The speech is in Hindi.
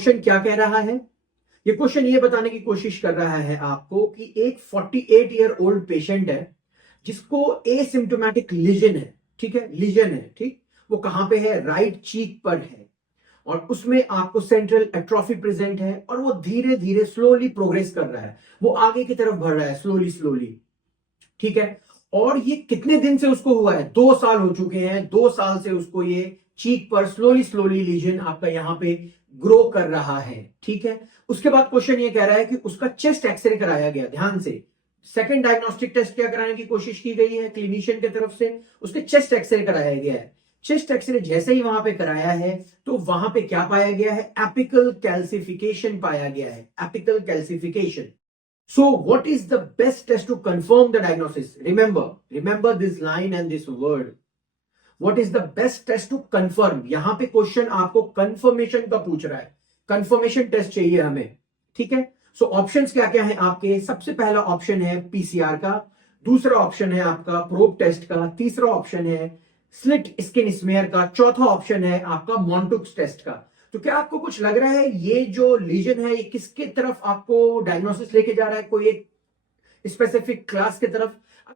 क्वेश्चन क्या कह रहा है? ये क्वेश्चन ये बताने की कोशिश कर रहा है आपको कि एक 48 ईयर ओल्ड पेशेंट है जिसको एसिम्टोमेटिक लीजन है, ठीक है, लीजन है, ठीक। वो कहां पे है? राइट चीक पर है और उसमें आपको सेंट्रल एट्रोफी प्रेजेंट है और वो धीरे धीरे स्लोली प्रोग्रेस कर रहा है, वो आगे की तरफ बढ़ रहा है स्लोली स्लोली, ठीक है। और ये कितने दिन से उसको हुआ है? 2 साल हो चुके हैं। 2 साल से उसको ये चीक पर स्लोली स्लोली लीजन आपका यहां पे ग्रो कर रहा है, ठीक है। उसके बाद क्वेश्चन ये कह रहा है कि उसका चेस्ट एक्सरे कराया गया, ध्यान से। सेकंड डायग्नोस्टिक टेस्ट क्या कराने की कोशिश की गई है क्लिनिशियन की तरफ से? उसके चेस्ट एक्सरे कराया गया है। चेस्ट एक्सरे जैसे ही वहां पे कराया है तो वहां पे क्या पाया गया है? एपिकल कैल्सिफिकेशन पाया गया है, apical calcification. So, what is the best test to confirm the diagnosis? Remember this line and this word. What is the best test to confirm? यहां पे क्वेश्चन आपको कंफर्मेशन का पूछ रहा है, कंफर्मेशन टेस्ट चाहिए हमें, ठीक है। सो ऑप्शंस क्या क्या है आपके? सबसे पहला ऑप्शन है पीसीआर का, दूसरा ऑप्शन है आपका प्रोब टेस्ट का, तीसरा ऑप्शन है स्लिट स्किन स्मेयर का, चौथा ऑप्शन है आपका मॉन्टुक्स टेस्ट का। तो क्या आपको कुछ लग रहा है ये जो लीजन है ये किसके तरफ आपको डायग्नोसिस लेके जा रहा है? कोई एक स्पेसिफिक क्लास की तरफ,